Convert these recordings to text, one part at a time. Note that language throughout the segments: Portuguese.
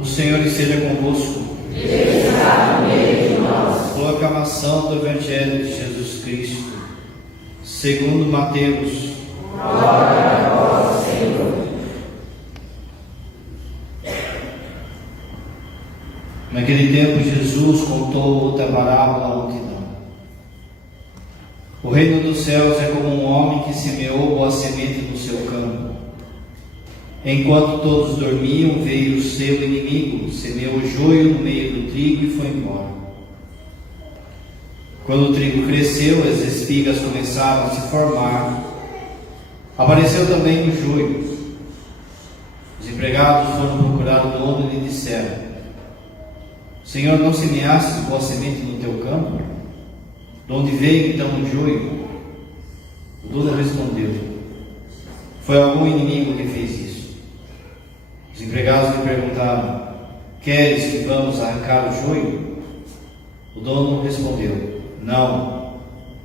O Senhor esteja convosco. Ele está no meio de nós. Proclamação do Evangelho de Jesus Cristo, segundo Mateus. Glória a vós, Senhor. Naquele tempo, Jesus contou outra parábola à multidão. O reino dos céus é como um homem que semeou boa semente no seu campo. Enquanto todos dormiam, veio o seu inimigo, semeou o joio no meio do trigo e foi embora. Quando o trigo cresceu, as espigas começaram a se formar. Apareceu também o joio. Os empregados foram procurar o dono e lhe disseram: Senhor, não semeaste boa semente no teu campo? De onde veio então o joio? O dono respondeu: Foi algum inimigo que fez isso. Os empregados lhe perguntaram: Queres que vamos arrancar o joio? O dono respondeu: Não.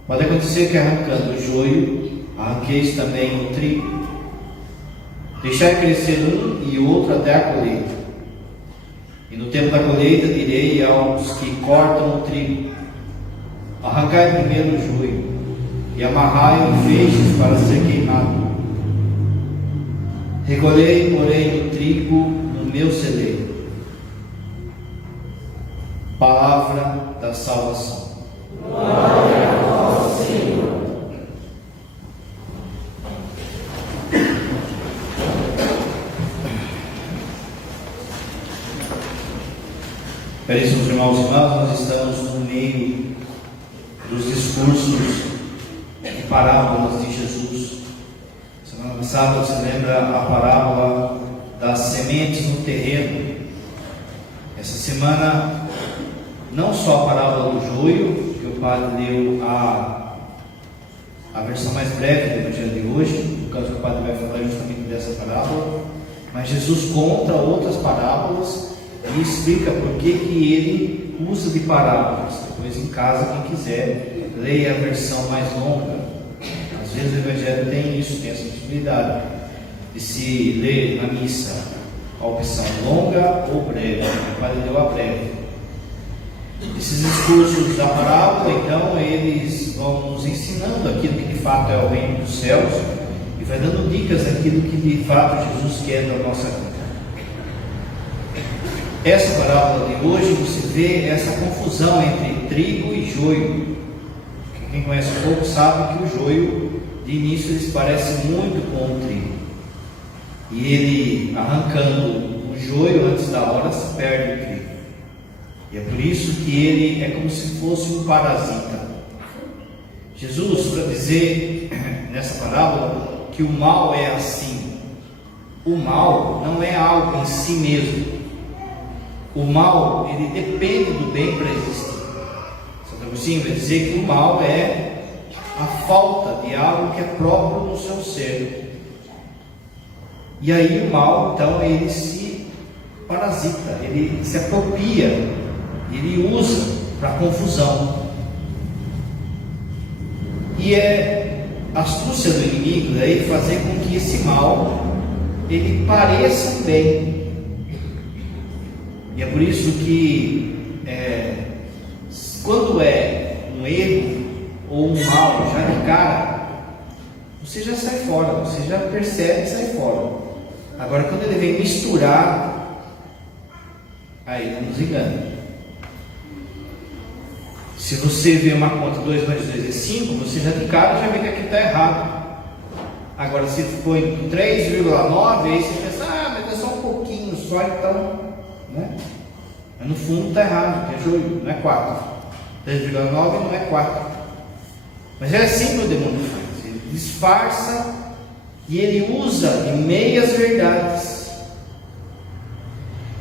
Pode acontecer que arrancando o joio, arranqueis também o trigo. Deixai crescer um e o outro até a colheita. E no tempo da colheita direi aos que cortam o trigo: Arrancai primeiro o joio e amarrai em feixes para ser queimado. Recolhei, porém, o trigo no meu celeiro. Palavra da salvação. Glória a vós, Senhor. Caríssimos irmãos e irmãs, nós estamos no meio dos discursos e parábolas de Jesus. Semana passada você lembra a parábola das sementes no terreno. Essa semana, não só a parábola do joio, que o padre deu a versão mais breve do Evangelho de hoje, no caso o padre vai falar justamente dessa parábola, mas Jesus conta outras parábolas e explica por que ele usa de parábolas. Depois em casa, quem quiser, leia a versão mais longa. Às vezes o Evangelho tem isso, tem essa possibilidade de se ler na missa a opção longa ou breve. O padre deu a breve. Esses discursos da parábola, então, eles vão nos ensinando aquilo que de fato é o reino dos céus e vai dando dicas daquilo que de fato Jesus quer da nossa vida. Essa parábola de hoje você vê essa confusão entre trigo e joio. Quem conhece um pouco sabe que o joio, de início, ele se parece muito com o trigo. E ele, arrancando o joio antes da hora, se perde o trigo. E é por isso que ele é como se fosse um parasita. Jesus, para dizer nessa parábola que o mal é assim. O mal não é algo em si mesmo. O mal, ele depende do bem para existir. Santo Agostinho vai dizer que o mal é a falta de algo que é próprio no seu ser. E aí o mal, então, ele se parasita, ele se apropria, ele usa para confusão. E é a astúcia do inimigo daí fazer com que esse mal ele pareça um bem. E é por isso que quando é um erro ou um mal já de cara, você já sai fora, você já percebe e sai fora. Agora quando ele vem misturar, aí não nos engana. Se você vê uma conta 2 mais 2 é 5, você já de cara já vê que aqui está errado. Agora se põe 3,9, aí você pensa, mas é só um pouquinho só, então, né? Mas no fundo está errado, porque é joio, não é 4. 3,9 não é 4. Mas é assim que o demônio faz. Ele disfarça e ele usa de meias verdades.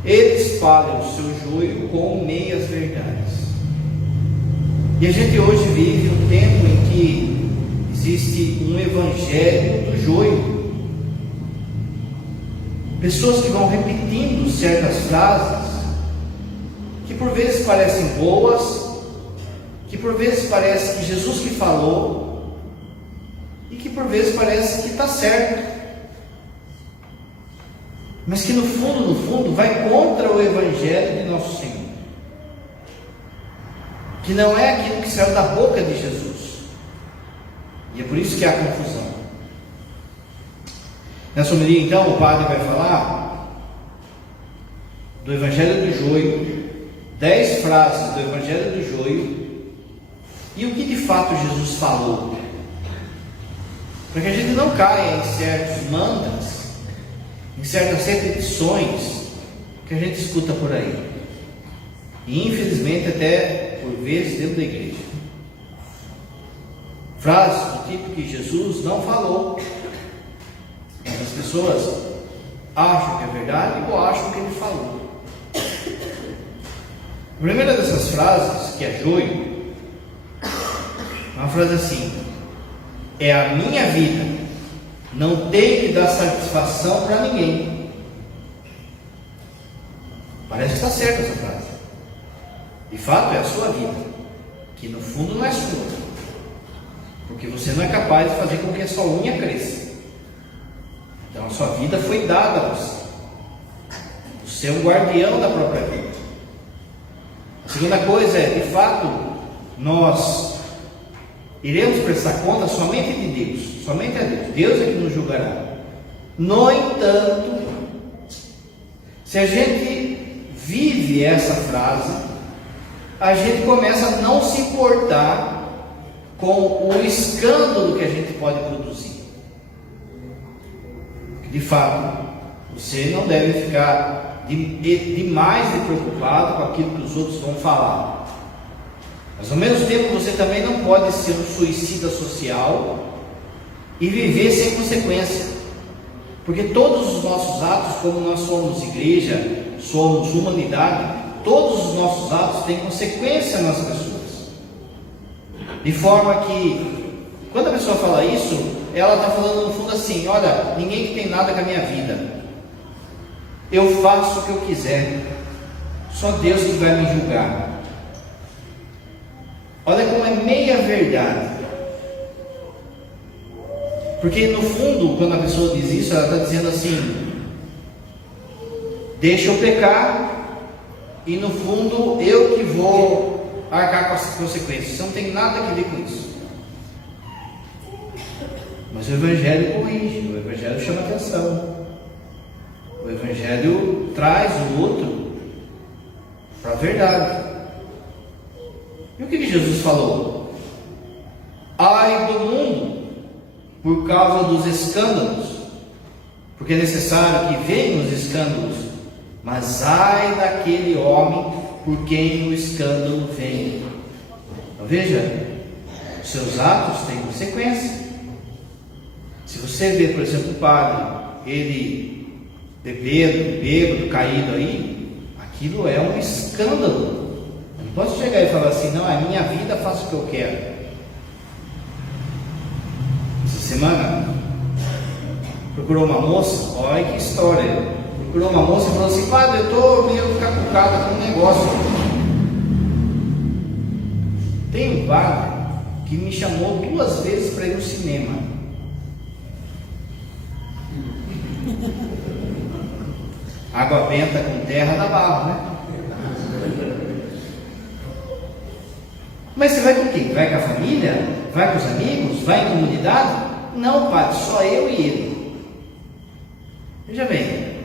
Ele espalha o seu joio com meias verdades. E a gente hoje vive um tempo em que existe um evangelho do joio. Pessoas que vão repetindo certas frases que por vezes parecem boas, que por vezes parece que Jesus que falou, e que por vezes parece que está certo. mas que no fundo, vai contra o Evangelho de Nosso Senhor, que não é aquilo que saiu da boca de Jesus, e é por isso que há confusão. Nessa homilia, então, o padre vai falar do Evangelho do Joio, 10 frases do Evangelho do Joio, e o que de fato Jesus falou, para que a gente não caia em certos mantras, em certas repetições que a gente escuta por aí, e infelizmente até por vezes dentro da igreja, frases do tipo que Jesus não falou, mas as pessoas acham que é verdade ou acham que ele falou. A primeira dessas frases, que é joio, é uma frase assim: é a minha vida, não tem que dar satisfação para ninguém. Parece que está certa essa frase. De fato é a sua vida, que no fundo não é sua, porque você não é capaz de fazer com que a sua unha cresça. Então a sua vida foi dada a você. Você é um guardião da própria vida. A segunda coisa é, de fato, nós iremos prestar conta somente de Deus, somente a Deus. Deus é que nos julgará. No entanto, se a gente vive essa frase, a gente começa a não se importar com o escândalo que a gente pode produzir. De fato, você não deve ficar demais preocupado com aquilo que os outros vão falar. Mas ao mesmo tempo você também não pode ser um suicida social e viver sem consequência, porque todos os nossos atos, como nós somos igreja, somos humanidade, todos os nossos atos têm consequência nas pessoas, de forma que quando a pessoa fala isso, ela está falando no fundo assim: olha, ninguém que tem nada com a minha vida, eu faço o que eu quiser, só Deus que vai me julgar. Olha como é meia verdade, porque no fundo, quando a pessoa diz isso, ela está dizendo assim: deixa eu pecar, e no fundo eu que vou arcar com as consequências. Você não tem nada a ver com isso. Mas o Evangelho corrige, o Evangelho chama atenção, o Evangelho traz o outro para a verdade. E o que Jesus falou? Ai do mundo por causa dos escândalos, porque é necessário que venham os escândalos, mas ai daquele homem por quem o escândalo vem. Então veja, os seus atos têm consequência. Se você vê, por exemplo, o padre, ele bêbado, caído aí, aquilo é um escândalo. Eu não posso chegar e falar assim: não, é minha vida, faço o que eu quero. Essa semana procurou uma moça, olha que história. Procurou uma moça e falou assim: padre, eu estou meio encacucada com um negócio. Tem um padre que me chamou 2 vezes para ir no cinema. Água benta com terra dá barro, né? Mas você vai com quem? Vai com a família? Vai com os amigos? Vai em comunidade? Não, padre, só eu e ele. Veja bem,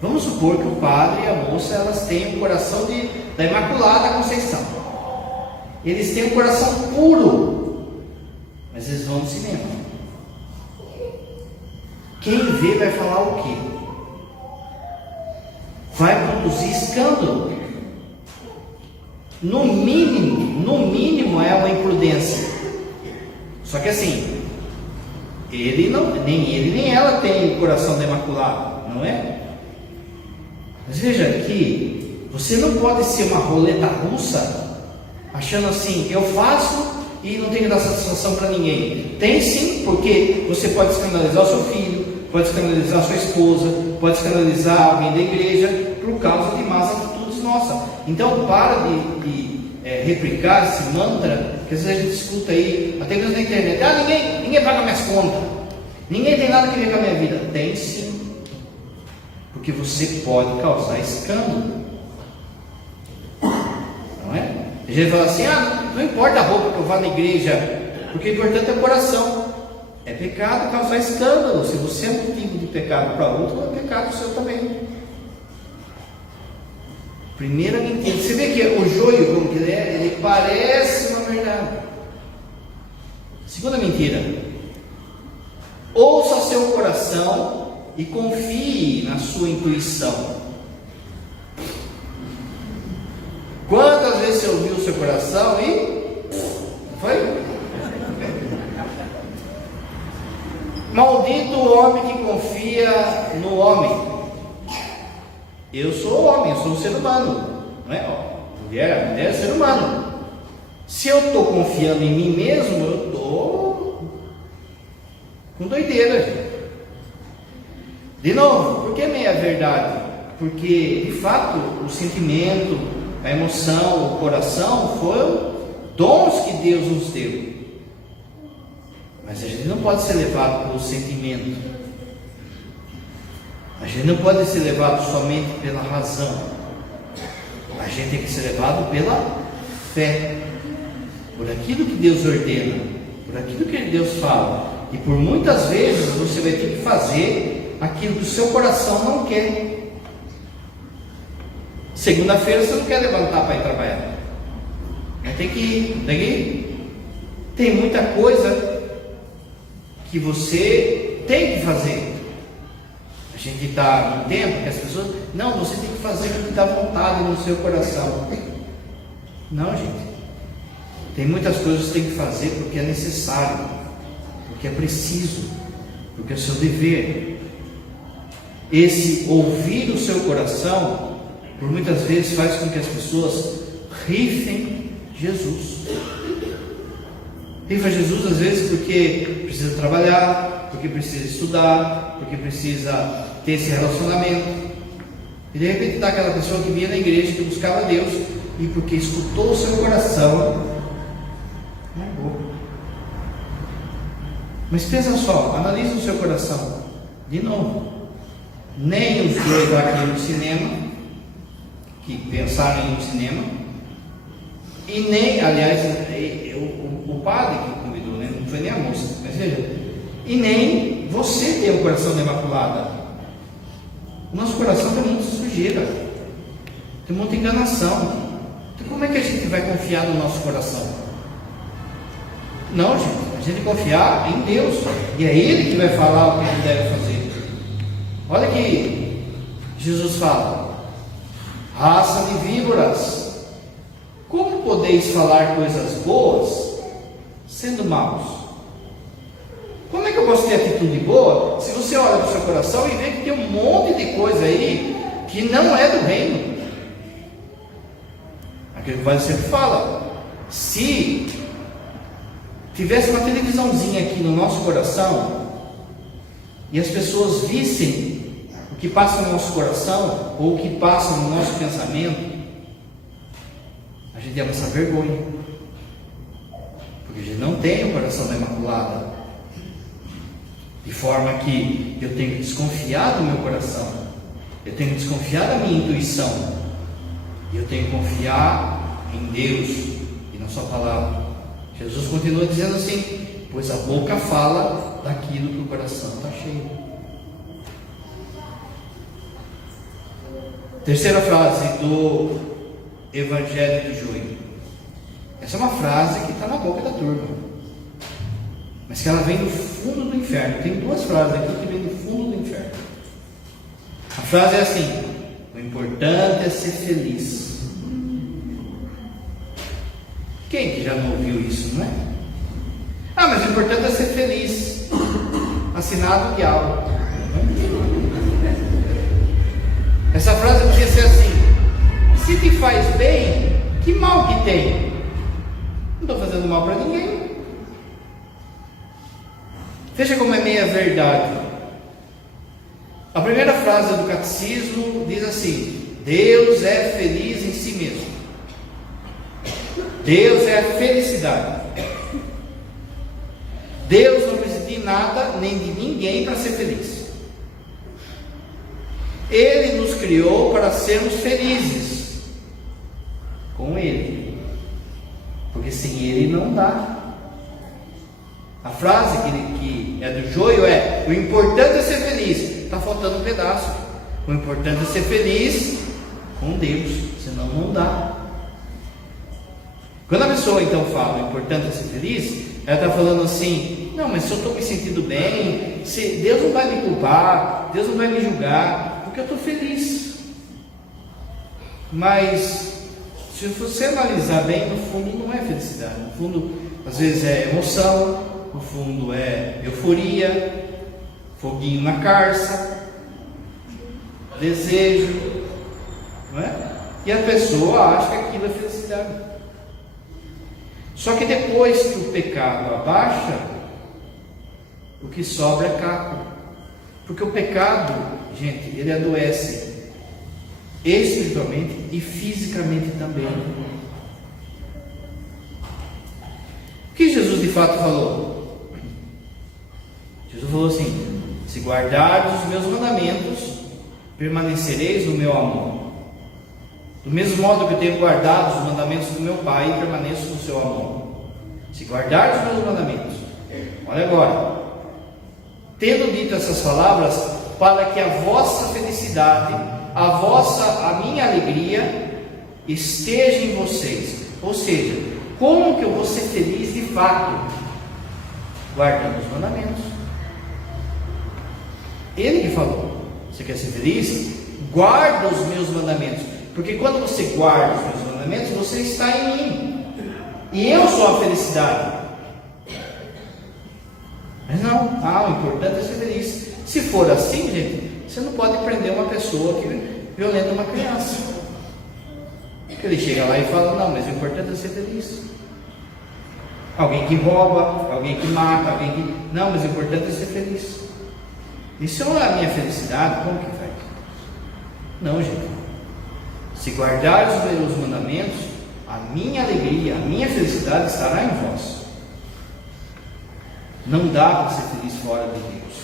vamos supor que o padre e a moça, elas têm o coração da Imaculada Conceição. Eles têm um coração puro, mas eles vão no cinema. Quem vê vai falar o quê? Vai produzir escândalo. No mínimo é uma imprudência. Só que assim, nem ele nem ela tem o coração da Imaculada, não é? Mas veja que você não pode ser uma roleta russa, achando assim: eu faço e não tenho que dar satisfação para ninguém. Tem sim, porque você pode escandalizar o seu filho, pode escandalizar a sua esposa, pode escandalizar alguém da igreja por causa de más atitudes nossas. Então para de replicar esse mantra que às vezes a gente escuta aí, até mesmo na internet: ah, ninguém paga minhas contas, ninguém tem nada a ver com a minha vida. Tem sim, porque você pode causar escândalo. Não é? A gente fala assim: não importa a roupa que eu vá na igreja, porque o importante é o coração. É pecado causar escândalo. Se você é motivo de pecado para outro, é pecado seu também. Primeira mentira. Você vê que o joio, como que ele parece uma verdade. Segunda mentira: ouça seu coração e confie na sua intuição. Quantas vezes você ouviu o seu coração e foi? Maldito o homem que confia no homem. Eu sou homem, eu sou um ser humano, não é? A mulher é ser humano. Se eu estou confiando em mim mesmo, eu estou com doideira. De novo, por que meia verdade? Porque de fato o sentimento, a emoção, o coração foram dons que Deus nos deu. Mas a gente não pode ser levado pelo sentimento. A gente não pode ser levado somente pela razão. A gente tem que ser levado pela fé, por aquilo que Deus ordena, por aquilo que Deus fala. E por muitas vezes você vai ter que fazer aquilo que o seu coração não quer. Segunda-feira você não quer levantar para ir trabalhar, mas tem que ir. Tem muita coisa que você tem que fazer. A gente está num tempo que as pessoas, não, você tem que fazer o que dá vontade no seu coração. Não, gente. Tem muitas coisas que você tem que fazer porque é necessário, porque é preciso, porque é o seu dever. Esse ouvir o seu coração, por muitas vezes faz com que as pessoas rifem Jesus. Rifa Jesus às vezes porque precisa trabalhar, porque precisa estudar, porque precisa ter esse relacionamento. E de repente está aquela pessoa que vinha na igreja, que buscava Deus, e porque escutou o seu coração, negou. Mas pensa só, analisa o seu coração. De novo, nem os dois aqui no cinema, que pensaram em ir no cinema, e nem, aliás, o padre que convidou, né? Não foi nem a moça, mas veja, e nem você tem o coração da Imaculada. O nosso coração tem muita sujeira, tem muita enganação. Então como é que a gente vai confiar no nosso coração? Não, gente, a gente confiar em Deus, e é Ele que vai falar o que a gente deve fazer. Olha que Jesus fala: raça de víboras, como podeis falar coisas boas sendo maus? Como é que eu posso ter atitude boa se você olha para o seu coração e vê que tem um monte de coisa aí que não é do reino? Aquilo que o Pai sempre fala: se tivesse uma televisãozinha aqui no nosso coração e as pessoas vissem o que passa no nosso coração ou o que passa no nosso pensamento, a gente ia passar vergonha, porque a gente não tem o coração da Imaculada, de forma que eu tenho que desconfiar do meu coração, eu tenho que desconfiar da minha intuição, e eu tenho que confiar em Deus e na sua palavra. Jesus continua dizendo assim: pois a boca fala daquilo que o coração está cheio. Terceira frase do Evangelho do Joio. Essa é uma frase que está na boca da turma, mas que ela vem do fundo do inferno. Tem duas frases aqui que vêm do fundo do inferno. A frase é assim: o importante é ser feliz. Quem que já não ouviu isso, não é? Ah, mas o importante é ser feliz. Assinado o diabo. Essa frase podia ser assim: se te faz bem, que mal que tem? Não estou fazendo mal para ninguém. Veja como é meia verdade. A primeira frase do catecismo diz assim: Deus é feliz em si mesmo. Deus é a felicidade. Deus não precisa de nada nem de ninguém para ser feliz. Ele nos criou para sermos felizes com Ele, porque sem Ele não dá. A frase que é do joio é: o importante é ser feliz. Está faltando um pedaço. O importante é ser feliz com Deus, senão não dá. Quando a pessoa então fala o importante é ser feliz, ela está falando assim: não, mas se eu estou me sentindo bem, se Deus não vai me culpar, Deus não vai me julgar, porque eu estou feliz. Mas se você analisar bem, no fundo não é felicidade. No fundo, às vezes é emoção, no fundo é euforia, foguinho na carça, desejo, não é? E a pessoa acha que aquilo é felicidade. Só que depois que o pecado abaixa, o que sobra é caco. Porque o pecado, gente, ele adoece espiritualmente e fisicamente também. O que Jesus de fato falou? Jesus falou assim: se guardardes os meus mandamentos, permanecereis no meu amor. Do mesmo modo que eu tenho guardado os mandamentos do meu Pai, permaneço no seu amor. Se guardardes os meus mandamentos. Olha agora. Tendo dito essas palavras, para que a vossa felicidade, a minha alegria esteja em vocês. Ou seja, como que eu vou ser feliz de fato? Guardando os mandamentos. Ele que falou: você quer ser feliz? Guarda os meus mandamentos. Porque quando você guarda os meus mandamentos, você está em mim. E eu sou a felicidade. Mas não, o importante é ser feliz. Se for assim, gente, você não pode prender uma pessoa que violenta uma criança. Porque ele chega lá e fala: não, mas o importante é ser feliz. Alguém que rouba, alguém que mata, alguém que... não, mas o importante é ser feliz. E se eu a minha felicidade, como que faz? Não, gente. Se guardar os meus mandamentos, a minha alegria, a minha felicidade estará em vós. Não dá para ser feliz fora de Deus.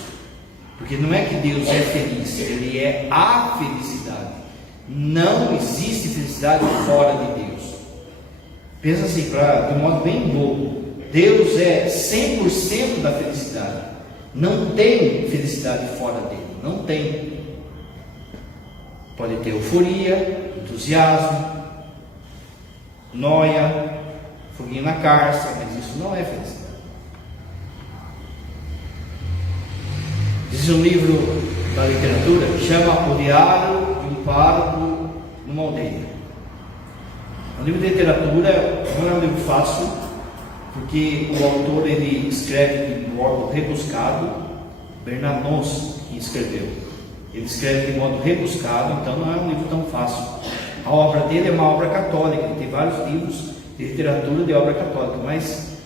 Porque não é que Deus é feliz, Ele é a felicidade. Não existe felicidade fora de Deus. Pensa assim, de um modo bem bobo. Deus é 100% da felicidade. Não tem felicidade fora dele. Não tem. Pode ter euforia, entusiasmo, noia, foguinho na carça, mas isso não é felicidade. Existe um livro da literatura que chama O Diário de um Pároco numa Aldeia. Um livro de literatura não é um livro fácil, porque o autor ele escreve de modo rebuscado. Bernanos que escreveu. Ele escreve de modo rebuscado, então não é um livro tão fácil. A obra dele é uma obra católica, ele tem vários livros de literatura de obra católica, mas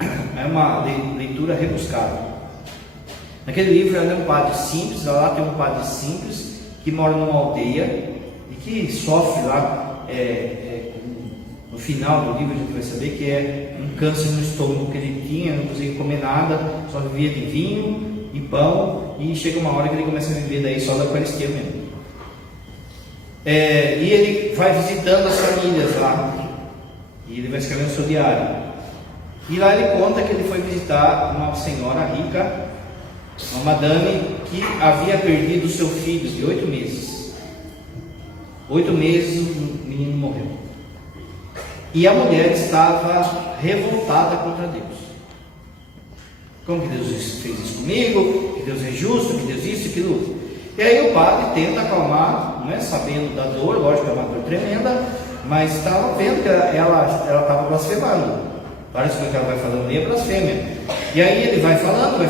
é uma leitura rebuscada. Naquele livro é um padre simples, lá tem um padre simples que mora numa aldeia e que sofre lá, no final do livro a gente vai saber que é um câncer no estômago que ele tinha, não conseguia comer nada, só vivia de vinho e pão, e chega uma hora que ele começa a viver daí só da Eucaristia mesmo. E ele vai visitando as famílias lá, e ele vai escrevendo o seu diário. E lá ele conta que ele foi visitar uma senhora rica, uma madame que havia perdido seu filho de 8 meses. 8 meses o menino morreu. E a mulher estava revoltada contra Deus. Como que Deus fez isso comigo? Que Deus é justo, que Deus isso e aquilo. E aí o padre tenta acalmar, não é? Sabendo da dor, lógico que é uma dor tremenda, mas estava vendo que ela estava blasfemando. Várias coisas que ela vai falando ali é blasfêmia. E aí ele vai falando,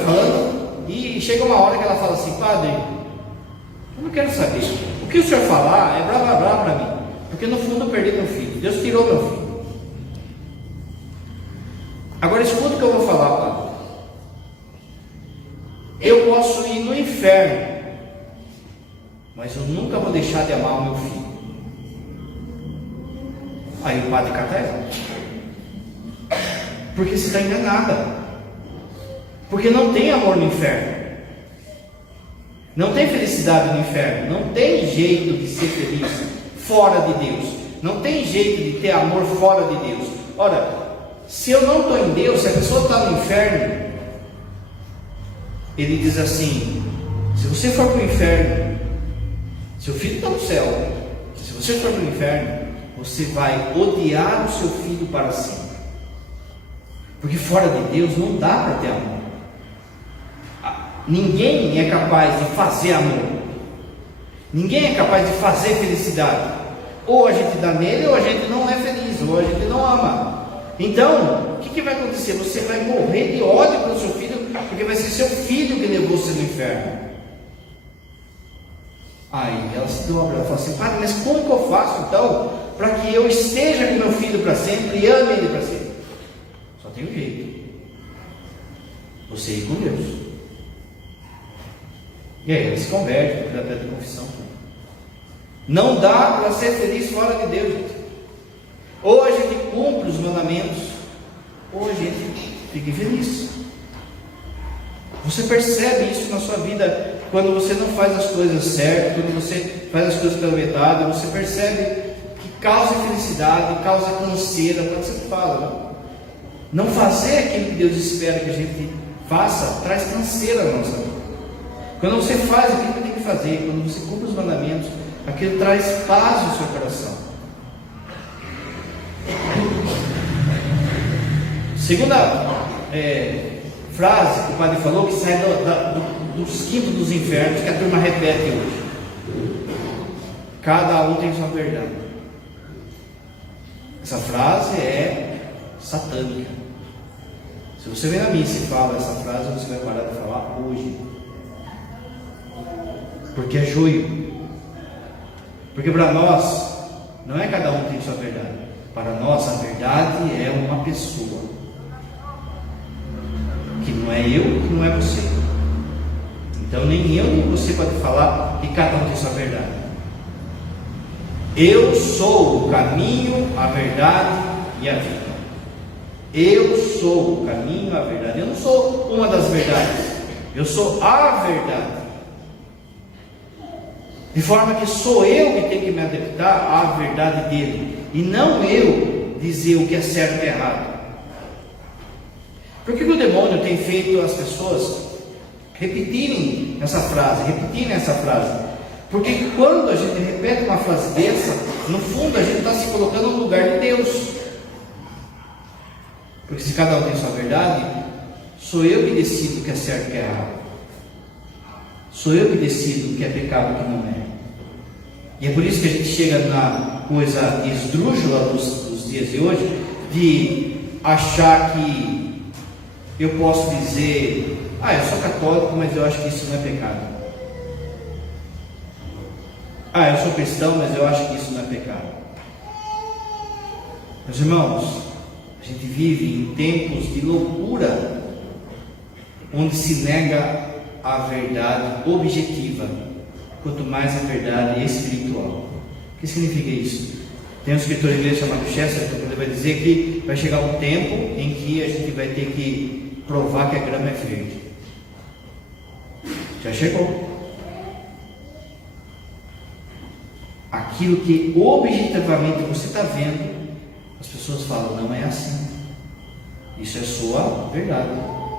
e chega uma hora que ela fala assim: padre, eu não quero saber. O que o senhor falar é blá blá blá para mim. Porque no fundo eu perdi meu filho. Deus tirou meu filho. Agora escuta o que eu vou falar, padre. Eu posso ir no inferno, mas eu nunca vou deixar de amar o meu filho. Aí o padre cata ela. Porque você está enganada. Porque não tem amor no inferno. Não tem felicidade no inferno. Não tem jeito de ser feliz fora de Deus. Não tem jeito de ter amor fora de Deus. Ora, se eu não estou em Deus, se a pessoa está no inferno, ele diz assim: se você for para o inferno, seu filho está no céu. Se você for para o inferno, você vai odiar o seu filho para sempre. Porque fora de Deus não dá para ter amor. Ninguém é capaz de fazer amor. Ninguém é capaz de fazer felicidade. Ou a gente dá nele, ou a gente não é feliz, ou a gente não ama. Então, o que vai acontecer? Você vai morrer de ódio pelo seu filho, porque vai ser seu filho que levou você no inferno. Aí ela se dobra, ela fala assim: Padre, mas como que eu faço então para que eu esteja com meu filho para sempre e ame ele para sempre? Só tem um jeito: você ir com Deus. E aí ela se converte, ela pede confissão. Não dá para ser feliz fora de Deus, gente. Ou a gente cumpre os mandamentos, ou a gente fica infeliz. Você percebe isso na sua vida quando você não faz as coisas certas, quando você faz as coisas pela metade. Você percebe que causa infelicidade, causa canseira. Quando você fala, não fazer aquilo que Deus espera que a gente faça traz canseira na nossa vida. Quando você faz aquilo que tem que fazer, quando você cumpre os mandamentos, aquilo traz paz no seu coração. Segunda frase que o padre falou, que sai dos quintos dos infernos, que a turma repete hoje: cada um tem sua verdade. Essa frase é satânica. Se você vem na missa e fala essa frase, você vai parar de falar hoje, porque é joio. Porque para nós não é cada um tem sua verdade. Para nós a verdade é uma pessoa, que não é eu, que não é você. Então nem eu nem você pode falar que cada um tem sua verdade. Eu sou o caminho, a verdade e a vida. Eu sou o caminho, a verdade. Eu não sou uma das verdades, eu sou a verdade. De forma que sou eu que tenho que me adaptar à verdade dele, e não eu dizer o que é certo e errado. Por que o demônio tem feito as pessoas repetirem essa frase? Porque quando a gente repete uma frase dessa, no fundo a gente está se colocando no lugar de Deus. Porque se cada um tem sua verdade, sou eu que decido o que é certo e o que é errado. Sou eu que decido o que é pecado e o que não é. E é por isso que a gente chega na coisa esdrúxula dos dias de hoje, de achar que eu posso dizer: eu sou católico, mas eu acho que isso não é pecado. Eu sou cristão, mas eu acho que isso não é pecado. Meus irmãos, a gente vive em tempos de loucura, onde se nega a verdade objetiva, quanto mais a verdade espiritual. O que significa isso? Tem um escritor inglês chamado Chesterton, que ele vai dizer que vai chegar um tempo em que a gente vai ter que provar que a grama é verde. Já chegou. Aquilo que objetivamente você está vendo, as pessoas falam: não é assim. Isso é sua verdade,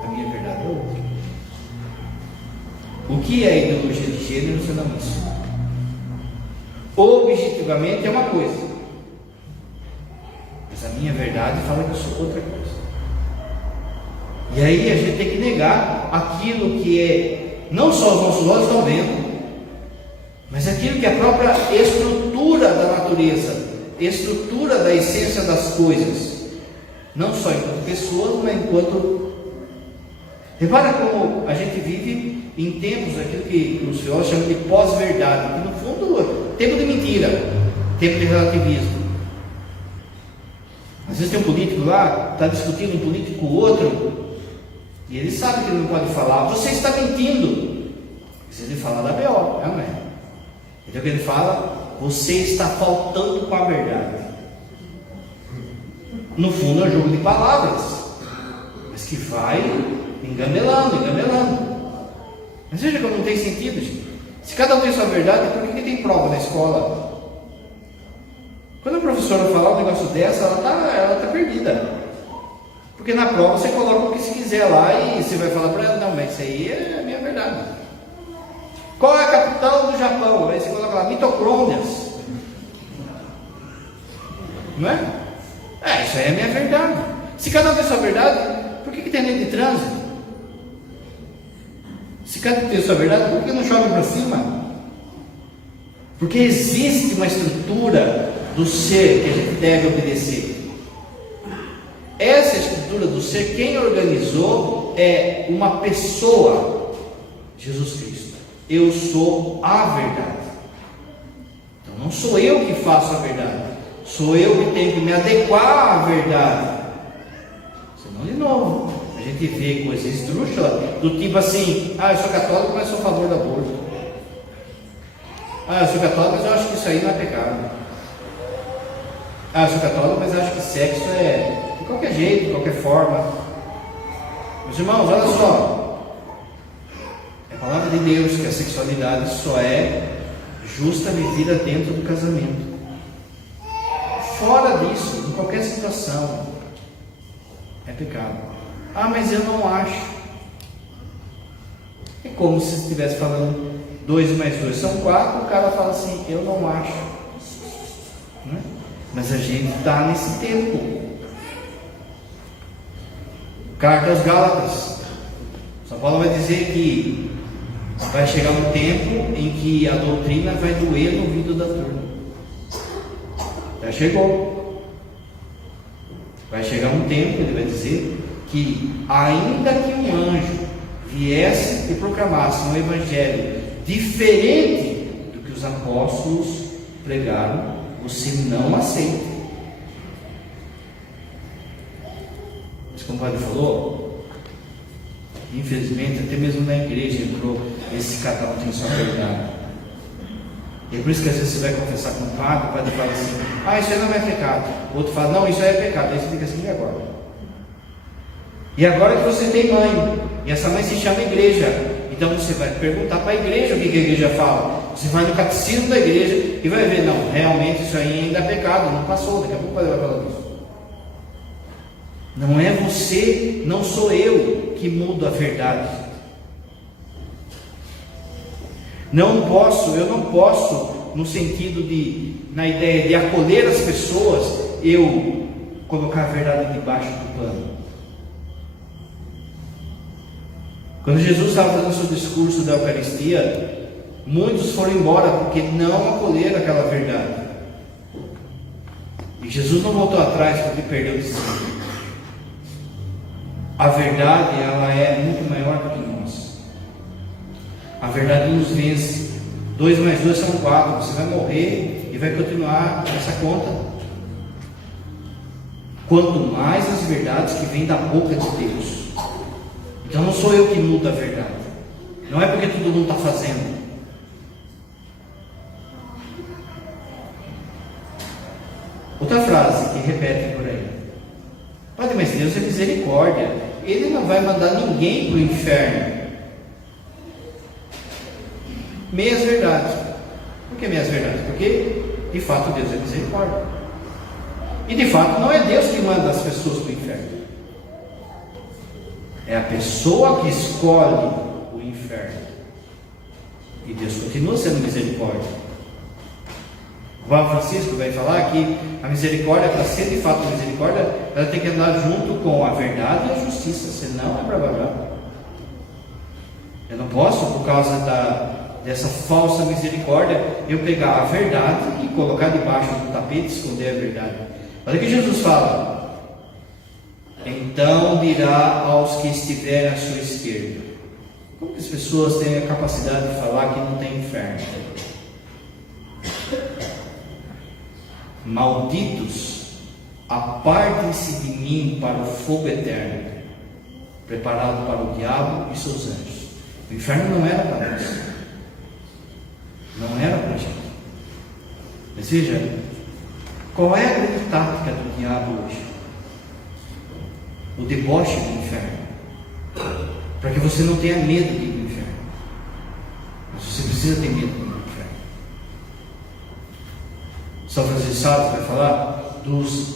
a minha verdade é outra. O que é ideologia de gênero senão isso? Objetivamente é uma coisa, mas a minha verdade fala que eu sou outra coisa. E aí a gente tem que negar aquilo que é, não só os nossos olhos estão vendo, mas aquilo que é a própria estrutura da natureza, estrutura da essência das coisas, não só enquanto pessoas, mas enquanto... Repara como a gente vive em tempos, aquilo que os filósofos chamam de pós-verdade, que no fundo, tempo de mentira, tempo de relativismo. Às vezes tem um político lá, está discutindo um político com o outro, e ele sabe que ele não pode falar: você está mentindo. Se ele falar, dá B.O., não é? Então o que ele fala: você está faltando com a verdade. No fundo é um jogo de palavras, mas que vai engamelando. Mas veja como não tem sentido, gente. Se cada um tem sua verdade, por que tem prova na escola? Quando a professora falar um negócio dessa, ela tá perdida. Porque na prova você coloca o que você quiser lá e você vai falar para ela, não, mas isso aí é a minha verdade. Qual é a capital do Japão? Aí você coloca lá, mitocôndrias. Não é? Isso aí é a minha verdade. Se cada um tem sua verdade, por que tem lei de trânsito? Se cada um tem sua verdade, por que não chove para cima? Porque existe uma estrutura do ser que a gente deve obedecer. Essa estrutura do ser, quem organizou é uma pessoa, Jesus Cristo. Eu sou a verdade. Então não sou eu que faço a verdade, sou eu que tenho que me adequar à verdade. Senão, de novo, a gente vê coisas esdrúxulas, do tipo assim: eu sou católico, mas sou a favor do aborto. Eu sou católico, mas eu acho que isso aí não é pecado. Eu sou católico, mas eu acho que sexo é de qualquer jeito, de qualquer forma. Meus irmãos, olha só. É a palavra de Deus que a sexualidade só é justa vivida dentro do casamento. Fora disso, em qualquer situação, é pecado. Mas eu não acho. É como se estivesse falando 2 mais 2 são 4, o cara fala assim, eu não acho. Né? Mas a gente está nesse tempo. Carta aos Gálatas. São Paulo vai dizer que vai chegar um tempo em que a doutrina vai doer no ouvido da turma. Já chegou. Vai chegar um tempo, ele vai dizer, que ainda que um anjo viesse e proclamasse um evangelho diferente do que os apóstolos pregaram, você não aceita. Mas como o padre falou, infelizmente até mesmo na igreja entrou esse cada um tem sua verdade. E é por isso que às vezes você vai confessar com o padre fala assim, isso aí não é pecado. O outro fala, não, isso aí é pecado. Aí você fica assim, e agora? E agora que você tem mãe, e essa mãe se chama igreja, então você vai perguntar para a igreja o que a igreja fala. Você vai no catecismo da igreja e vai ver, não, realmente isso aí ainda é pecado, não passou, daqui a pouco vai falar disso. Não é você, não sou eu que mudo a verdade. Eu não posso, no sentido de, na ideia de acolher as pessoas, eu colocar a verdade debaixo do pano. Quando Jesus estava fazendo seu discurso da Eucaristia, muitos foram embora porque não acolheram aquela verdade. E Jesus não voltou atrás porque perdeu de si. A verdade, ela é muito maior do que nós. A verdade nos vence. 2 mais 2 são 4. Você vai morrer e vai continuar essa conta. Quanto mais as verdades que vêm da boca de Deus. Então não sou eu que mudo a verdade. Não é porque todo mundo está fazendo. Outra frase que repetem por aí. Padre, mas Deus é misericórdia. Ele não vai mandar ninguém para o inferno. Meias verdades. Por que meias verdades? Porque de fato Deus é misericórdia. E de fato não é Deus que manda as pessoas para o inferno. É a pessoa que escolhe o inferno. E Deus continua sendo misericórdia. O Papa Francisco vai falar que a misericórdia, para ser de fato misericórdia, ela tem que andar junto com a verdade e a justiça, senão é bravagão. Eu não posso, por causa dessa falsa misericórdia, eu pegar a verdade e colocar debaixo do tapete e esconder a verdade. Olha o que Jesus fala. Então dirá aos que estiverem à sua esquerda. Como que as pessoas têm a capacidade de falar que não tem inferno? Malditos, apartem-se de mim para o fogo eterno, preparado para o diabo e seus anjos. O inferno não era para nós. Não era para a gente. Mas veja, qual é a grande tática do diabo hoje? O deboche do inferno. Para que você não tenha medo de ir para o inferno. Mas você precisa precisa ter medo do inferno. São Francisco de Sales vai falar dos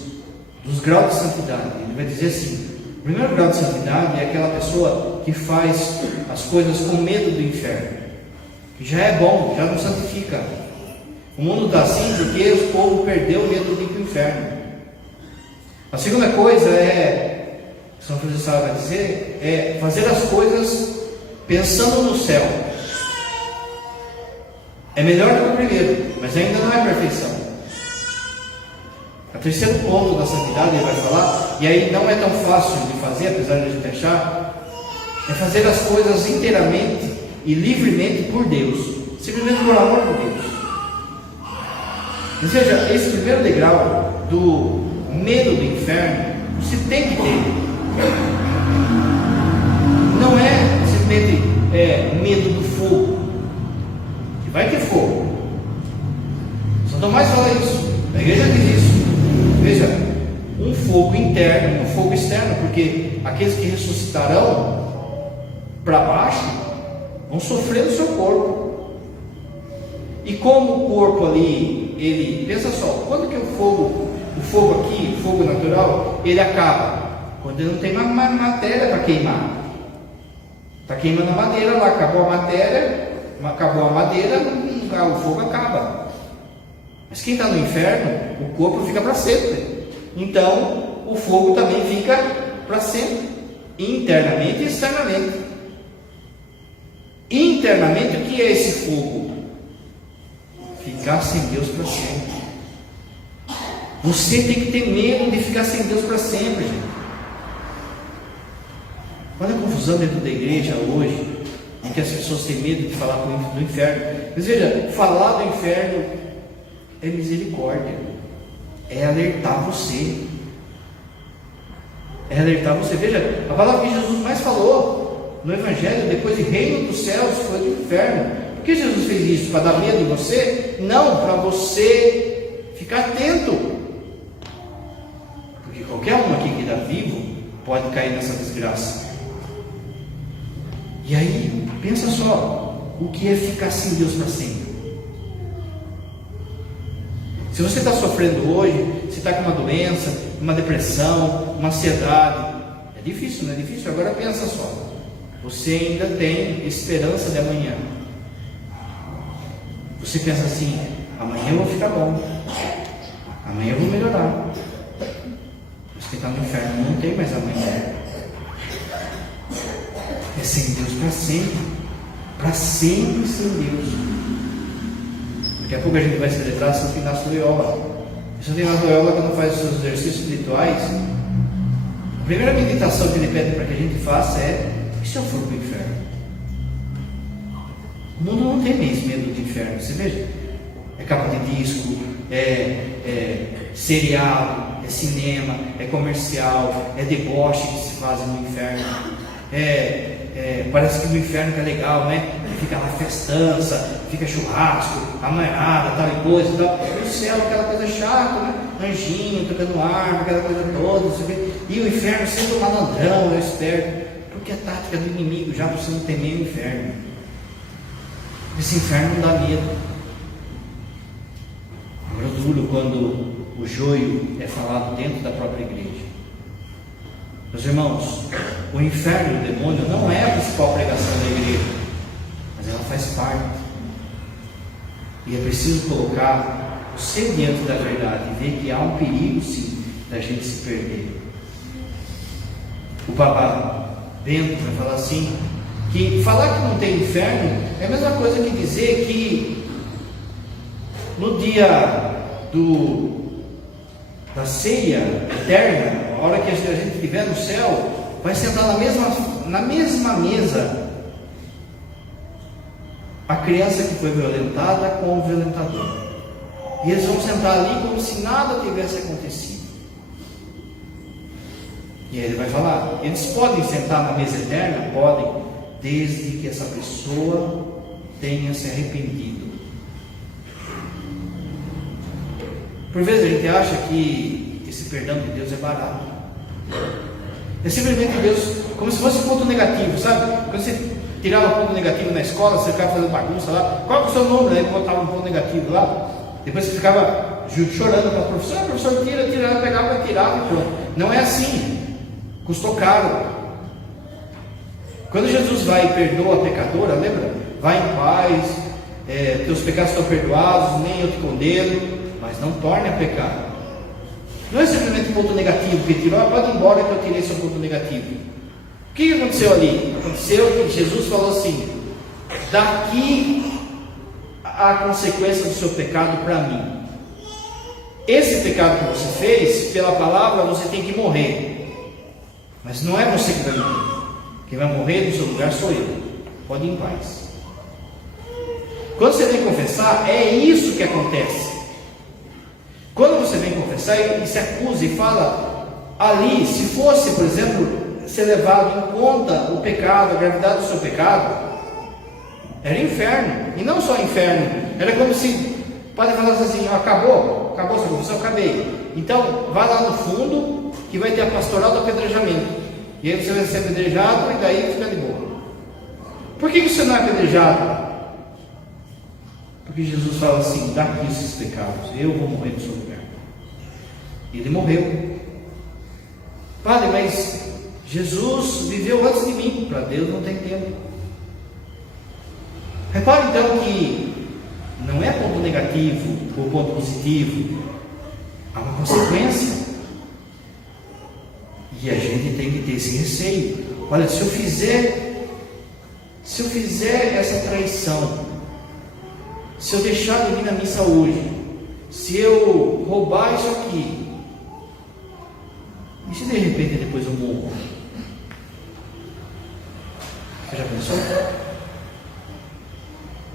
graus de santidade. Ele vai dizer assim: o primeiro grau de santidade é aquela pessoa que faz as coisas com medo do inferno, que já é bom, já não santifica. O mundo está assim porque o povo perdeu o medo do inferno. A segunda coisa São Francisco de Sales vai dizer, é fazer as coisas pensando no céu. É melhor do que o primeiro, mas ainda não é perfeição. O terceiro ponto da santidade ele vai falar, e aí não é tão fácil de fazer, apesar de a gente achar, é fazer as coisas inteiramente e livremente por Deus, simplesmente por amor por Deus. Ou seja, esse primeiro degrau do medo do inferno, você tem que ter. Não é simplesmente medo do fogo, que vai ter fogo. São Tomás fala isso, a igreja diz isso. Veja, um fogo interno e um fogo externo, porque aqueles que ressuscitarão para baixo vão sofrer no seu corpo. E como o corpo ali, ele, pensa só, quando que o fogo aqui, o fogo natural, ele acaba? Quando ele não tem mais matéria para queimar. Está queimando a madeira lá, acabou a madeira, o fogo acaba. Mas quem está no inferno, o corpo fica para sempre. Então, o fogo também fica para sempre, internamente e externamente. Internamente, o que é esse fogo? Ficar sem Deus para sempre. Você tem que ter medo de ficar sem Deus para sempre, gente. Olha a confusão dentro da igreja hoje, em que as pessoas têm medo de falar do inferno. Mas veja, falar do inferno é misericórdia, é alertar você. É alertar você. Veja, a palavra que Jesus mais falou no Evangelho, depois de reino dos céus, foi do inferno. Por que Jesus fez isso? Para dar medo em você? Não, para você ficar atento. Porque qualquer um aqui que está vivo pode cair nessa desgraça. E aí, pensa só, o que é ficar sem Deus para sempre? Se você está sofrendo hoje, se está com uma doença, uma depressão, uma ansiedade, é difícil, não é difícil? Agora pensa só, você ainda tem esperança de amanhã. Você pensa assim, amanhã eu vou ficar bom, amanhã eu vou melhorar. Mas quem está no inferno não tem mais amanhã. É sem Deus para sempre sem Deus. Daqui a pouco a gente vai celebrar Santo Inácio Loyola. Santo Inácio Loyola, quando faz os seus exercícios espirituais, a primeira meditação que ele pede para que a gente faça é: e se eu for para o inferno? O mundo não tem mais medo do inferno. Você veja, é capa de disco, é seriado, é cinema, é comercial, é deboche que se faz no inferno. Parece que no inferno que é legal, né? Fica lá festança, fica churrasco, amanhada, tal e coisa e tal. E o céu, aquela coisa chata, né? Anjinho tocando arma, aquela coisa toda. E o inferno sempre o malandrão, o esperto. Porque é tática do inimigo já para você não temer o inferno. Esse inferno não dá medo. Agora é duro quando o joio é falado dentro da própria igreja. Meus irmãos, o inferno e o demônio não é a principal pregação da igreja, mas ela faz parte. E é preciso colocar você diante da verdade e ver que há um perigo sim da gente se perder. O Papa Bento vai falar assim, que falar que não tem inferno é a mesma coisa que dizer que no dia da ceia eterna, a hora que a gente estiver no céu, vai sentar na mesma mesa a criança que foi violentada com o violentador. E eles vão sentar ali como se nada tivesse acontecido. E aí ele vai falar, eles podem sentar na mesa eterna? Podem, desde que essa pessoa tenha se arrependido. Por vezes a gente acha que esse perdão de Deus é barato. É simplesmente Deus, como se fosse um ponto negativo, sabe? Quando você tirava ponto negativo na escola, você ficava fazendo bagunça lá. Qual que é o seu nome? Aí botava um ponto negativo lá. Depois você ficava chorando para a professora. Professor, tira, ela pegava, tirava e pronto. Não é assim. Custou caro. Quando Jesus vai e perdoa a pecadora, lembra? Vai em paz, teus pecados estão perdoados, nem eu te condeno, mas não torne a pecar. Não é simplesmente um ponto negativo que tirou, pode ir embora que eu tirei seu ponto negativo. O que aconteceu ali? Aconteceu que Jesus falou assim: daqui a consequência do seu pecado para mim. Esse pecado que você fez, pela palavra, você tem que morrer. Mas não é você que vai morrer. Quem vai morrer no seu lugar sou eu. Pode ir em paz. Quando você vem confessar, é isso que acontece. Quando você vem confessar e se acusa e fala ali, se fosse, por exemplo, ser levado em conta o pecado, a gravidade do seu pecado, era inferno. E não só inferno, era como se o padre falasse assim: acabou sua confissão, acabei. Então, vai lá no fundo que vai ter a pastoral do apedrejamento. E aí você vai ser apedrejado e daí fica de boa. Por que você não é apedrejado? Porque Jesus fala assim: daqui esses pecados, eu vou morrer no seu lugar. E ele morreu. Padre, mas Jesus viveu antes de mim. Para Deus não tem tempo. Repare então que não é ponto negativo ou ponto positivo, há uma consequência. E a gente tem que ter esse receio. Olha, se eu fizer essa traição, se eu deixar de vir na missa hoje, se eu roubar isso aqui, e se de repente depois eu morro? Você já pensou?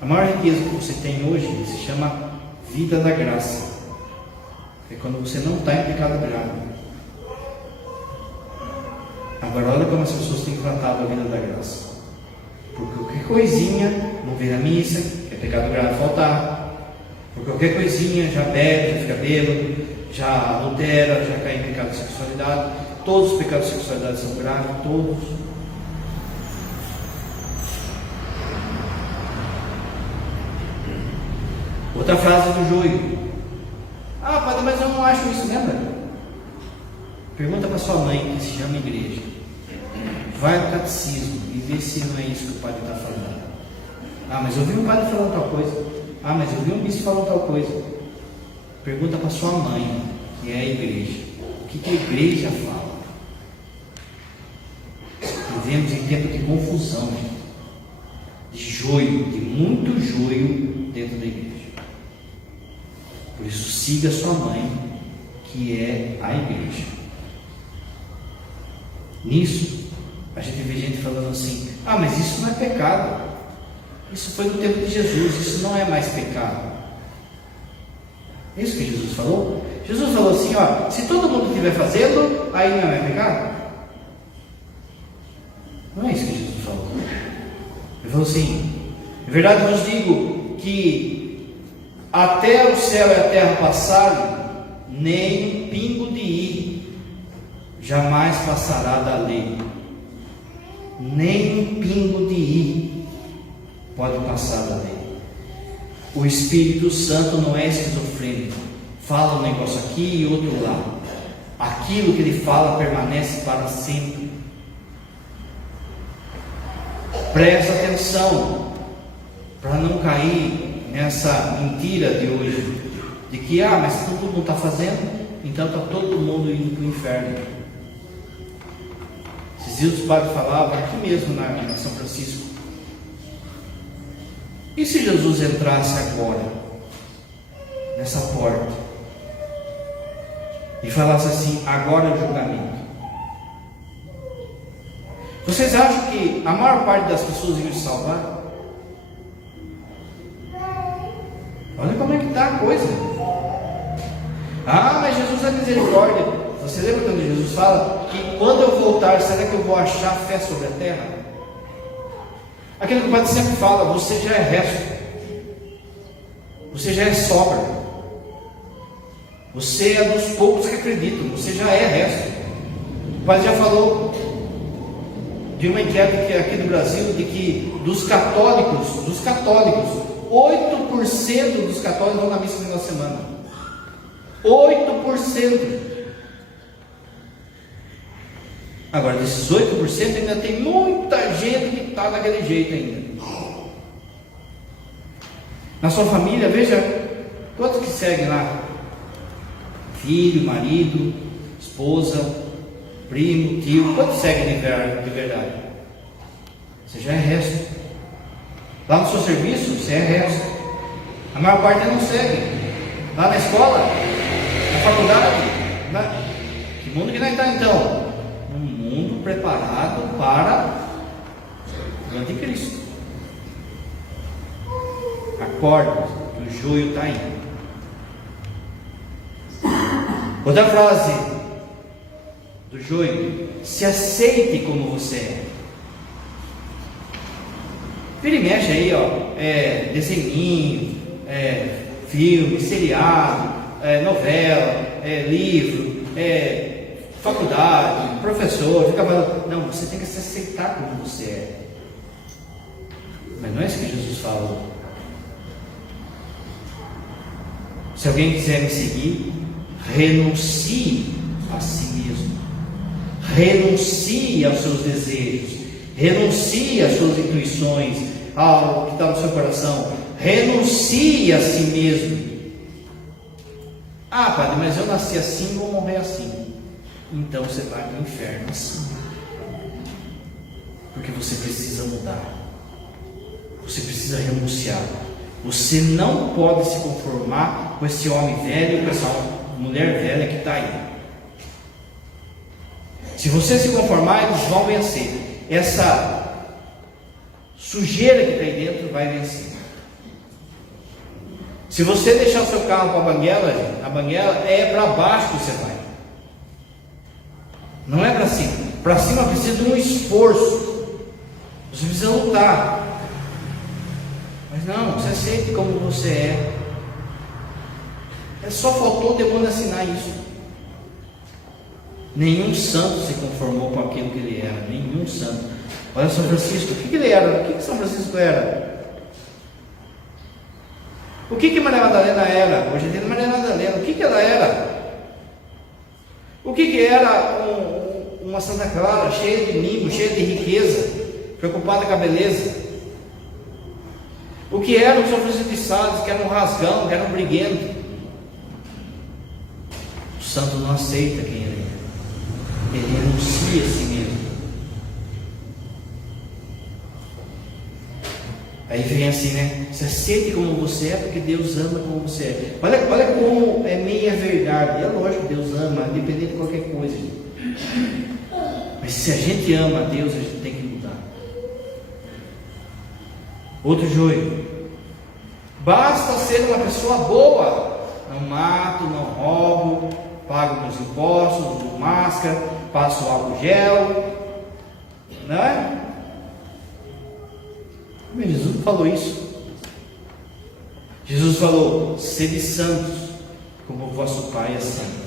A maior riqueza que você tem hoje se chama vida da graça. É quando você não está em pecado grave. Agora olha como as pessoas têm tratado a vida da graça. Por qualquer coisinha, não vem na missa, que é pecado grave faltar. Por qualquer coisinha, já bebe, já fica bêbado, já adultera, já cai em pecado de sexualidade. Todos os pecados de sexualidade são graves, todos. Outra frase do joio: ah, padre, mas eu não acho isso, lembra? Pergunta para sua mãe, que se chama igreja. Vai no catecismo e vê se não é isso que o padre está falando. Ah, mas eu vi um padre falando tal coisa. Ah, mas eu vi um bispo falando tal coisa. Pergunta para sua mãe, que é a igreja. O que a igreja fala? Vivemos em tempo de confusão, de joio, de muito joio dentro da igreja. Por isso, siga sua mãe, que é a igreja. Nisso, a gente vê gente falando assim: ah, mas isso não é pecado. Isso foi no tempo de Jesus, isso não é mais pecado. É isso que Jesus falou? Jesus falou assim: ó, se todo mundo estiver fazendo, aí não é pecado? Não é isso que Jesus falou. Ele falou assim: em verdade vos digo que até o céu e a terra passarem, nem um pingo de i jamais passará da lei. Nem um pingo de i pode passar da lei. O Espírito Santo não é esquizofrênico, fala um negócio aqui e outro lá. Aquilo que ele fala permanece para sempre. Presta atenção para não cair nessa mentira de hoje, de que mas todo mundo está fazendo, então está todo mundo indo para o inferno. Esses dias os padres falavam aqui mesmo na São Francisco: e se Jesus entrasse agora nessa porta e falasse assim: agora é o julgamento? Vocês acham que a maior parte das pessoas iam se salvar? Olha como é que está a coisa. Ah, mas Jesus é misericórdia. Você lembra quando Jesus fala que quando eu voltar, será que eu vou achar fé sobre a terra? Aquilo que o padre sempre fala: você já é resto, você já é sobra, você é dos poucos que acreditam, você já é resto. O padre já falou de uma enquete aqui no Brasil, de que dos católicos, 8% dos católicos vão na missa no final de semana. 8%. Agora, desses 8% ainda tem muita gente que está daquele jeito ainda. Na sua família, veja quantos que seguem lá: filho, marido, esposa, primo, tio. Quantos seguem de verdade? Você já é resto. Lá no seu serviço, você é resto. A maior parte não segue. Lá na escola, na faculdade, que mundo que nós está então? Um mundo preparado para o anticristo. Acorda, que o joio está aí. Outra frase do joio: se aceite como você é. Vira e mexe aí, desenhinho, filme, seriado, novela, livro, faculdade, professor, fica falando. Não, você tem que se aceitar como você é. Mas não é isso que Jesus falou. Se alguém quiser me seguir, renuncie a si mesmo. Renuncie aos seus desejos. Renuncie às suas intuições, ao que está no seu coração. Renuncie a si mesmo. Ah, padre, mas eu nasci assim, vou morrer assim. Então você vai para o inferno assim. Porque você precisa mudar. Você precisa renunciar. Você não pode se conformar com esse homem velho, com essa mulher velha que está aí. Se você se conformar, eles vão vencer. Essa sujeira que está aí dentro vai vencer. Se você deixar o seu carro para a banguela é para baixo que você vai. Não é para cima. Para cima precisa de um esforço. Você precisa lutar. Mas não, você aceite como você é. Só faltou o demônio assinar isso. Nenhum santo se conformou com aquilo que ele era. Nenhum santo. Olha São Francisco, o que ele era? O que São Francisco era? O que Maria Madalena era? Hoje em dia Maria Madalena, o que ela era? O que era uma Santa Clara cheia de mimo, cheia de riqueza, preocupada com a beleza? O que era o São Francisco de Sales, que era um rasgão, que era um briguento? O santo não aceita quem ele é. Ele renuncia a si mesmo. Aí vem assim, né? Se aceite como você é, porque Deus ama como você é. Olha como é meia verdade. É lógico que Deus ama, independente de qualquer coisa. Mas se a gente ama a Deus, a gente tem que mudar. Outro joio: basta ser uma pessoa boa. Não mato, não roubo, pago meus impostos, uso máscara, passo álcool gel. Não é? Mas Jesus falou isso. Jesus falou: sede santos, como o vosso Pai é santo.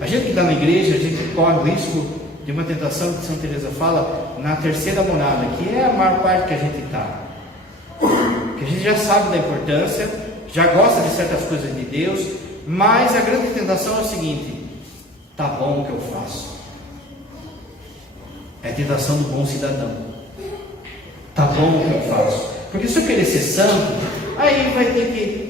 A gente que está na igreja, a gente corre o risco de uma tentação que Santa Teresa fala na terceira morada, que é a maior parte que a gente está. Que a gente já sabe da importância, já gosta de certas coisas de Deus, mas a grande tentação é o seguinte: tá bom o que eu faço. É a tentação do bom cidadão. Tá bom o que eu faço. Porque se eu querer ser santo, aí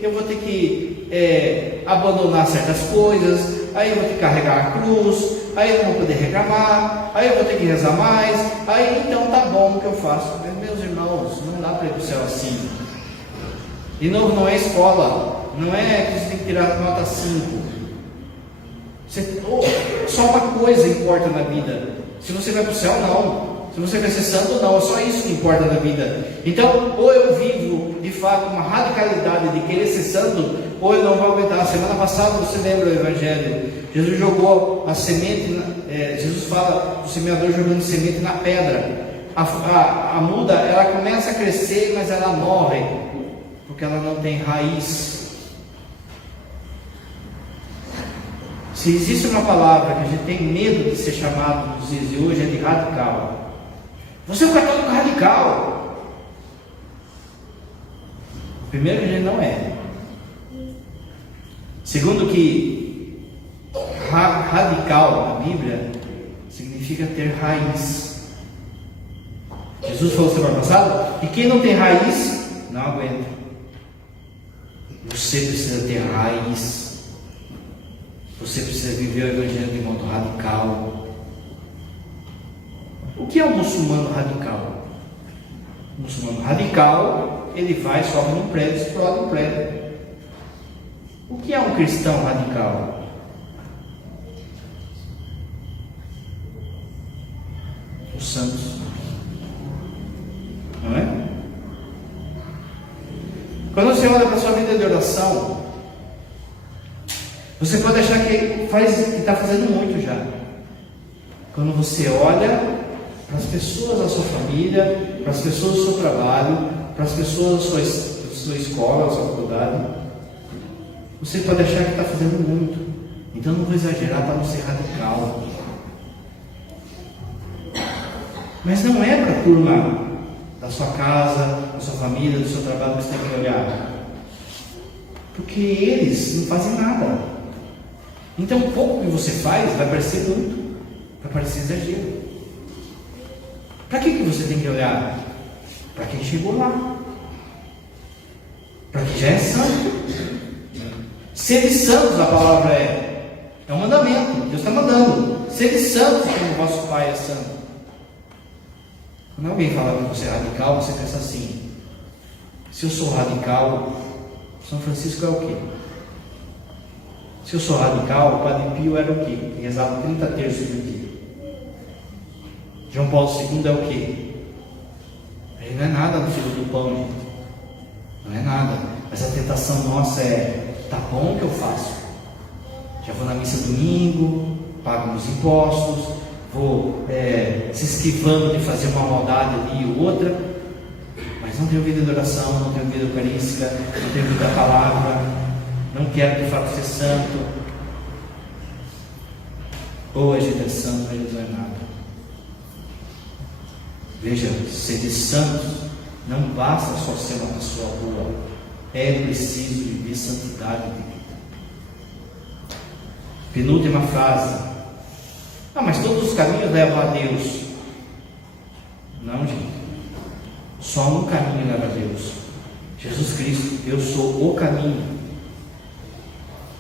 eu vou ter que abandonar certas coisas, aí eu vou ter que carregar a cruz, aí eu não vou poder reclamar, aí eu vou ter que rezar mais, aí então tá bom o que eu faço. Mas, meus irmãos, não dá para ir para o céu assim. De novo, não é escola, não é que você tem que tirar nota 5. Só uma coisa importa na vida: se você vai para o céu, não. Se você vai ser santo ou não, é só isso que importa na vida. Então, ou eu vivo de fato uma radicalidade de querer ser santo, ou eu não vou aguentar. Semana passada, você lembra do Evangelho? Jesus jogou a semente, Jesus fala do semeador jogando semente na pedra. A muda, ela começa a crescer, mas ela morre, porque ela não tem raiz. Se existe uma palavra que a gente tem medo de ser chamado nos dias de hoje, é de radical. Você é um católico radical. Primeiro, que a gente não é. Segundo, que radical na Bíblia significa ter raiz. Jesus falou semana passada, e quem não tem raiz, não aguenta. Você precisa ter raiz. Você precisa viver o Evangelho de modo radical. O que é um muçulmano radical? Um muçulmano radical, ele vai, sobe num prédio, explode um prédio. O que é um cristão radical? Os santos. Não é? Quando você olha para a sua vida de oração, você pode achar que está fazendo muito já. Quando você olha para as pessoas da sua família, para as pessoas do seu trabalho, para as pessoas da sua escola, da sua faculdade, você pode achar que está fazendo muito. Então não vou exagerar para não ser radical. Mas não é para a turma da sua casa, da sua família, do seu trabalho que você tem que olhar. Porque eles não fazem nada. Então o pouco que você faz vai parecer muito, vai parecer exagero. Para que você tem que olhar? Para quem chegou lá. Para quem já é santo. Sede santos, a palavra é um mandamento, Deus está mandando. Sede santos como vosso Pai é santo. Quando alguém fala que você é radical, você pensa assim: se eu sou radical, São Francisco é o quê? Se eu sou radical, o Padre Pio era o quê? Que rezava 30 terços do dia. João Paulo II é o quê? Ele não é nada no filho do pão, gente. Não é nada. Mas a tentação nossa é: tá bom o que eu faço? Já vou na missa domingo, pago meus impostos, vou se esquivando de fazer uma maldade ali ou outra, mas não tenho vida de oração, não tenho vida eucarística, não tenho vida da palavra, não quero de fato ser santo. Ou a gente é santo, ou a gente não é nada. Veja, ser de santos não basta só ser uma pessoa boa, é preciso viver santidade de vida. Penúltima frase: mas todos os caminhos levam a Deus. Não, gente. Só um caminho leva a Deus: Jesus Cristo. Eu sou o caminho.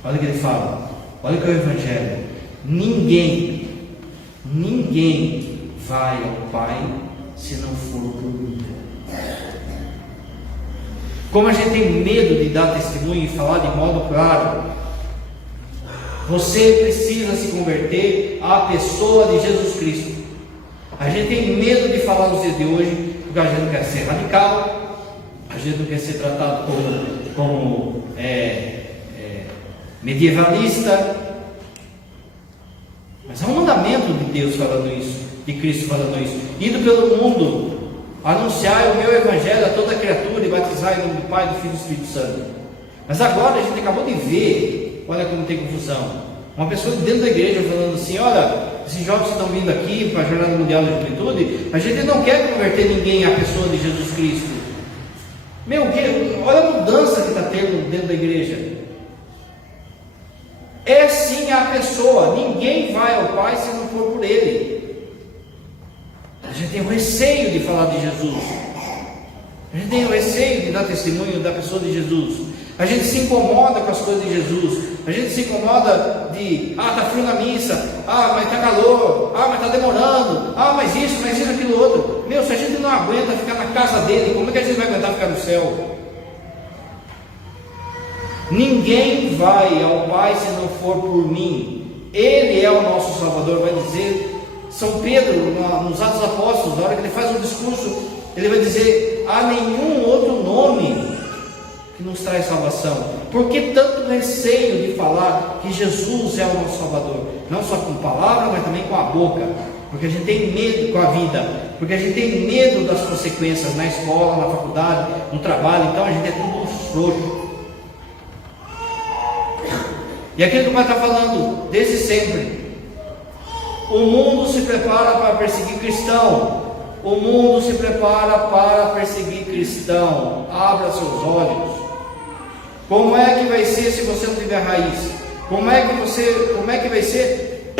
Olha o que ele fala, olha o que é o Evangelho. Ninguém vai ao Pai se não for por mim. Como a gente tem medo de dar testemunho e falar de modo claro, você precisa se converter à pessoa de Jesus Cristo. A gente tem medo de falar nos dias de hoje, porque a gente não quer ser radical, a gente não quer ser tratado como medievalista. Mas há um mandamento de Deus falando isso, de Cristo falando isso: indo pelo mundo, anunciar o meu Evangelho a toda criatura e batizar em nome do Pai, do Filho e do Espírito Santo. Mas agora a gente acabou de ver, olha como tem confusão, uma pessoa dentro da igreja falando assim: olha, esses jovens estão vindo aqui para a Jornada Mundial da Juventude, a gente não quer converter ninguém à pessoa de Jesus Cristo. Olha a mudança que está tendo dentro da igreja. É sim a pessoa, ninguém vai ao Pai se não for por Ele. A gente tem um receio de falar de Jesus, a gente tem um receio de dar testemunho da pessoa de Jesus, a gente se incomoda com as coisas de Jesus, a gente se incomoda de: está frio na missa, mas está calor, mas está demorando, mas isso, aquilo outro. Se a gente não aguenta ficar na casa dele, como é que a gente vai aguentar ficar no céu? Ninguém vai ao Pai se não for por mim. Ele é o nosso Salvador, vai dizer São Pedro nos Atos dos Apóstolos. Na hora que ele faz um discurso, ele vai dizer: há nenhum outro nome que nos traz salvação. Por que tanto receio de falar que Jesus é o nosso Salvador? Não só com palavra, mas também com a boca. Porque a gente tem medo com a vida, porque a gente tem medo das consequências na escola, na faculdade, no trabalho. Então a gente é tudo frouxo. E aquilo que o Pai está falando desde sempre: o mundo se prepara para perseguir cristão, O mundo se prepara para perseguir cristão. Abra seus olhos. Como é que vai ser se você não tiver raiz? Como é que vai ser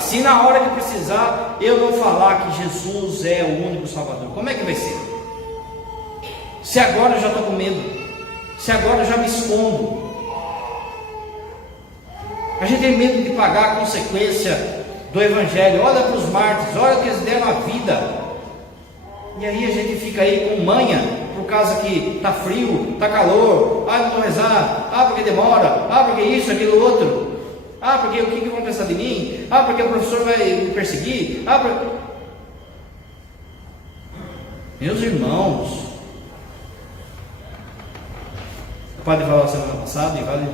se na hora que precisar eu não falar que Jesus é o único Salvador? Como é que vai ser? Se agora eu já estou com medo, se agora eu já me escondo. A gente tem medo de pagar a consequência do Evangelho. Olha para os mártires, olha o que eles deram a vida. E aí a gente fica aí com manha, por causa que está frio, está calor. Não vou rezar, porque demora, porque isso, aquilo, outro. Porque o que vão pensar de mim? Porque o professor vai me perseguir. Meus irmãos, o padre falou semana passada e vale.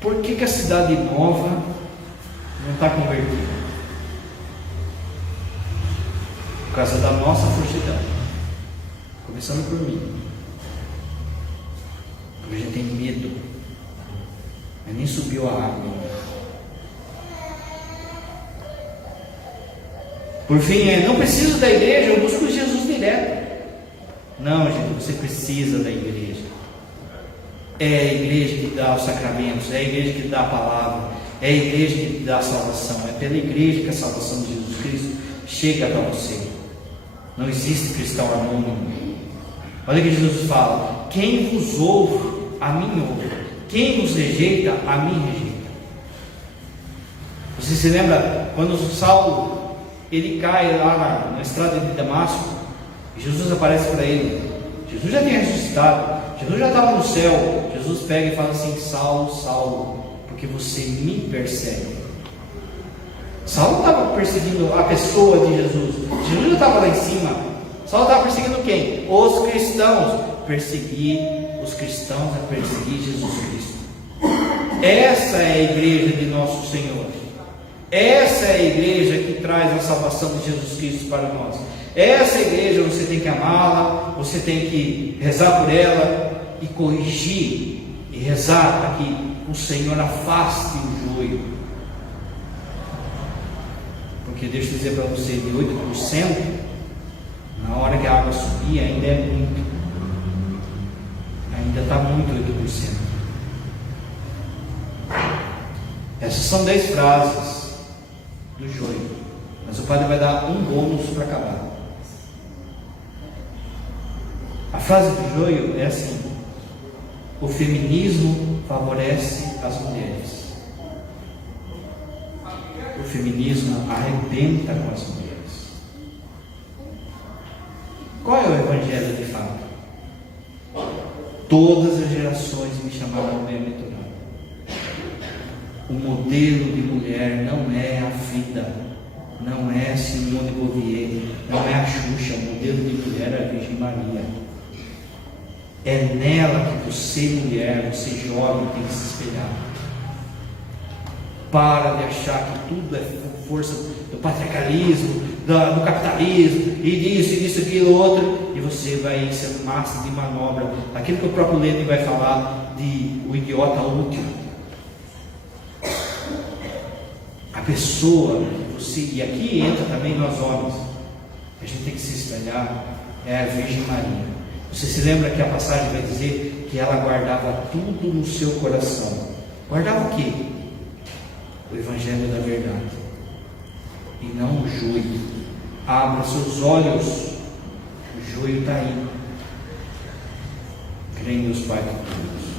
Por que a cidade nova não está convertida? Por causa da nossa fragilidade. Começando por mim. Porque a gente tem medo. Mas nem subiu a água. Por fim, não preciso da igreja, eu busco Jesus direto. Não, gente, você precisa da igreja. É a igreja que dá os sacramentos, é a igreja que dá a palavra, é a igreja que dá a salvação. É pela igreja que a salvação de Jesus Cristo chega para você. Não existe cristão anônimo. Olha que Jesus fala: quem vos ouve, a mim ouve. Quem vos rejeita, a mim rejeita. Você se lembra quando Saulo ele cai lá na estrada de Damasco e Jesus aparece para ele? Jesus já tinha ressuscitado, Jesus já estava no céu. Jesus pega e fala assim: Saulo, Saulo, porque você me persegue. Saulo estava perseguindo a pessoa de Jesus. Jesus já estava lá em cima. Saulo estava perseguindo quem? Os cristãos. Perseguir os cristãos é perseguir Jesus Cristo. Essa é a igreja de nosso Senhor. Essa é a igreja que traz a salvação de Jesus Cristo para nós. Essa igreja você tem que amá-la, você tem que rezar por ela e corrigir e rezar para que o Senhor afaste o joio. Porque deixa eu dizer para você, de 8%, na hora que a água subir ainda é muito. Ainda está muito 8%. Essas são 10 frases do joio. Mas o padre vai dar um bônus para acabar. A frase do joio é assim: o feminismo favorece as mulheres. O feminismo arrebenta com as mulheres. Qual é o evangelho de fato? Todas as gerações me chamaram bem-aventurado. O modelo de mulher não é a Frida, não é Simone de Beauvoir, não é a Xuxa. O modelo de mulher é a Virgem Maria. É nela que você, mulher, você jovem, tem que se espelhar. Para de achar que tudo é força do patriarcalismo, do capitalismo, e disso, aquilo, outro, e você vai ser massa de manobra. Aquilo que o próprio Lenin vai falar de o idiota útil. A pessoa, você, e aqui entra também nós homens, a gente tem que se espelhar, é a Virgem Maria. Você se lembra que a passagem vai dizer que ela guardava tudo no seu coração. Guardava o quê? O Evangelho da verdade, e não o joio. Abra seus olhos, o joio está aí. Creio em Deus Pai de todos.